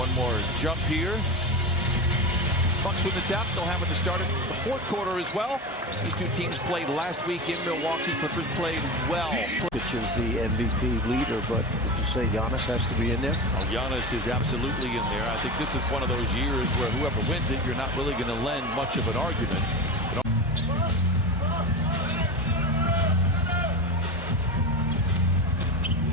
One more jump here. Bucks win the tap. They'll have it to start the fourth quarter as well. These two teams played last week in Milwaukee. Clippers played well. Which is the MVP leader, but did you say Giannis has to be in there? Oh, Giannis is absolutely in there. I think this is one of those years where whoever wins it, you're not really going to lend much of an argument.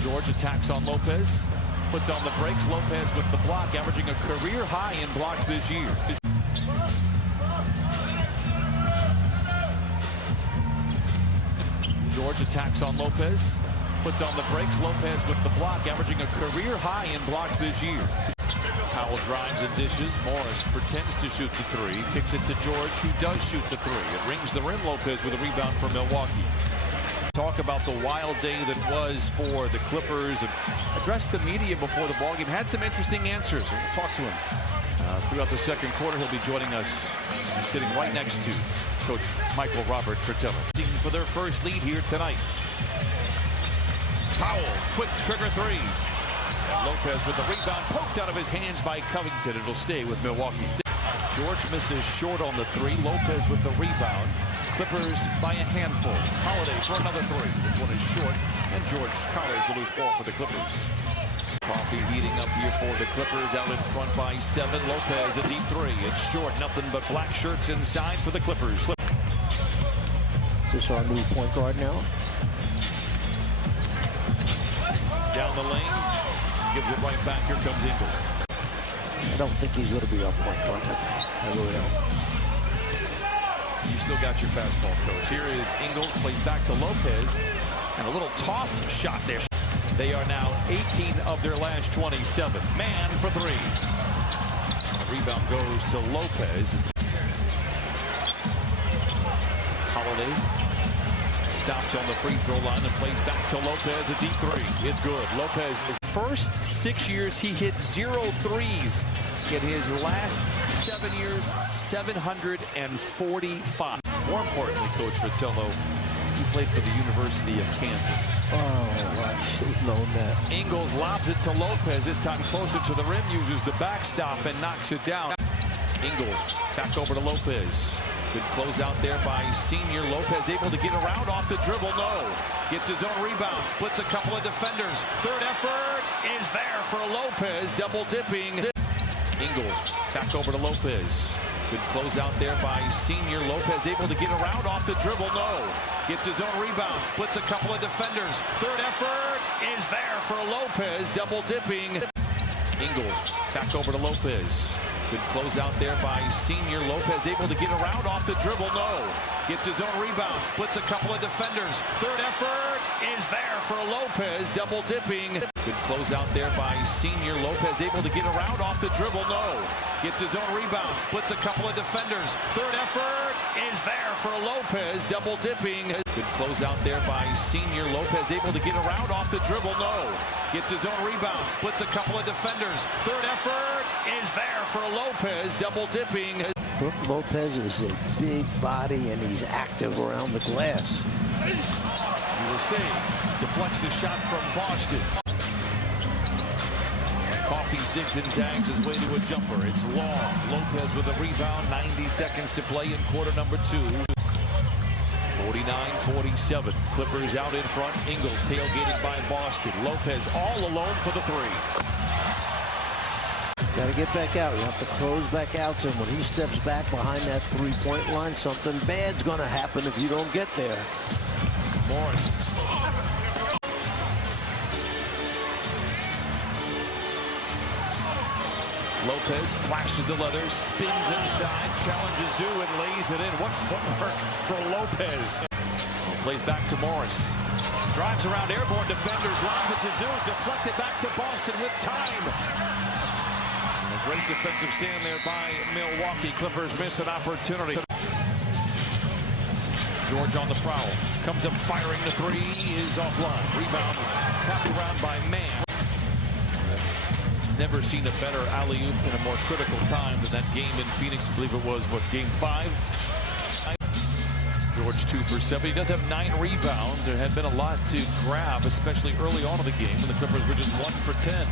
George attacks on Lopez. Puts on the brakes. Lopez with the block, averaging a career high in blocks this year. George attacks on Lopez. Puts on the brakes. Lopez with the block, averaging a career high in blocks this year. Powell drives and dishes. Morris pretends to shoot the three. Kicks it to George, who does shoot the three. It rings the rim. Lopez with a rebound for Milwaukee. Talk about the wild day that was for the Clippers and addressed the media before the ballgame. Had some interesting answers. We'll talk to him throughout the second quarter. He'll be joining us, sitting right next to Coach Michael Robert Fratello. For their first lead here tonight. Powell, quick trigger three. And Lopez with the rebound poked out of his hands by Covington. It'll stay with Milwaukee. George misses short on the three. Lopez with the rebound. Clippers by a handful. Holiday for another three. This one is short, and George collars the loose ball for the Clippers. Coffee heating up here for the Clippers, out in front by 7. Lopez, a deep three. It's short, nothing but black shirts inside for the Clippers. Is this our new point guard now? Down the lane, gives it right back. Here comes Ingles. I don't think he's going to be our point guard. I really don't. You still got your fastball, coach. Here is Ingles, plays back to Lopez, and a little toss shot there. They are now 18 of their last 27. Man for three. Rebound goes to Lopez. Holiday stops on the free throw line and plays back to Lopez, a deep three. It's good. Lopez, his first 6 years, he hit 0 threes. In his last 7 years, 745. More importantly, Coach Fratello, he played for the University of Kansas. Oh, I should have known that. Ingles lobs it to Lopez, this time closer to the rim, uses the backstop and knocks it down. Ingles back over to Lopez. Good close out there by senior Lopez, able to get around off the dribble. No. Gets his own rebound, splits a couple of defenders. Third effort is there for Lopez, double dipping. Ingles back over to Lopez. Good close out there by senior Lopez, able to get around off the dribble. No. Gets his own rebound, splits a couple of defenders. Third effort is there for Lopez, double dipping. Ingles back over to Lopez. Good close out there by senior Lopez, able to get around off the dribble. No. Gets his own rebound, splits a couple of defenders. Third effort is there for Lopez, double dipping. Good close out there by senior Lopez, able to get around off the dribble. No. Gets his own rebound, splits a couple of defenders. Third effort is there for Lopez, double dipping. Good close out there by senior Lopez, able to get around off the dribble. No. Gets his own rebound, splits a couple of defenders. Third effort is there for Lopez, double dipping. Brook Lopez is a big body, and he's active around the glass. You will see. Deflects the shot from Boston. Coffee zigs and zags his way to a jumper. It's long. Lopez with a rebound. 90 seconds to play in quarter number 2. 49-47. Clippers out in front. Ingles tailgated by Boston. Lopez all alone for the three. Got to get back out. You have to close back out to him. When he steps back behind that three-point line, something bad's going to happen if you don't get there. Morris. Lopez flashes the leather, spins inside, challenges Zoo and lays it in. What footwork for Lopez. Plays back to Morris. Drives around airborne defenders, lobs it to Zoo, deflected back to Boston with time. A great defensive stand there by Milwaukee. Clippers miss an opportunity. George on the prowl. Comes up firing the three. Is offline. Rebound. Tapped around by Mann. Never seen a better alley-oop in a more critical time than that game in Phoenix. I believe it was, what, game 5? George 2 for 7. He does have 9 rebounds. There had been a lot to grab, especially early on in the game when the Clippers were just 1 for 10.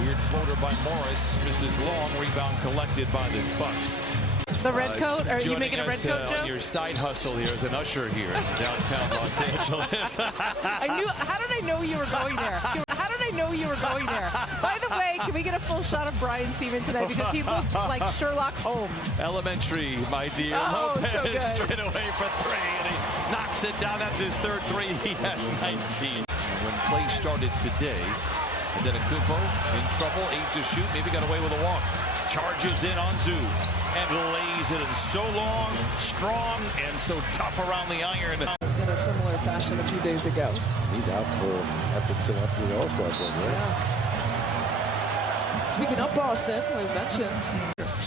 Weird floater by Morris. Misses long. Rebound collected by the Bucks. The red coat? Are you making a red coat joke? On your side hustle here as an usher here in downtown Los Angeles. How did I know you were going there? How did I know you were going there? By the way, can we get a full shot of Brian Seaman tonight? Because he looks like Sherlock Holmes. Elementary, my dear. Oh, Lopez so straight away for three, and he knocks it down. That's his third three. He has 19. When play started today, and then Akupo in trouble, 8 to shoot, maybe got away with a walk. Charges in on Zoo and lays it in so long, strong, and so tough around the iron. In a similar fashion a few days ago. He's out after the All-Star break, right? Yeah. Speaking of Boston, we mentioned.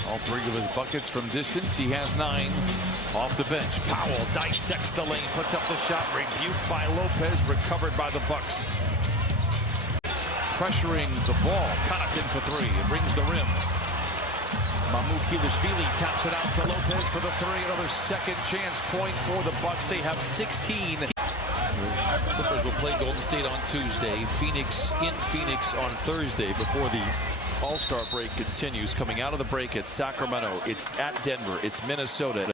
All 3 of his buckets from distance. He has 9 off the bench. Powell dissects the lane, puts up the shot, rebuked by Lopez, recovered by the Bucks. Pressuring the ball. Connaughton for 3. It rings the rim. Mamoukelashvili taps it out to Lopez for the 3. Another second chance point for the Bucks. They have 16. Clippers will play Golden State on Tuesday. Phoenix in Phoenix on Thursday before the All-Star break continues. Coming out of the break, it's Sacramento. It's at Denver. It's Minnesota.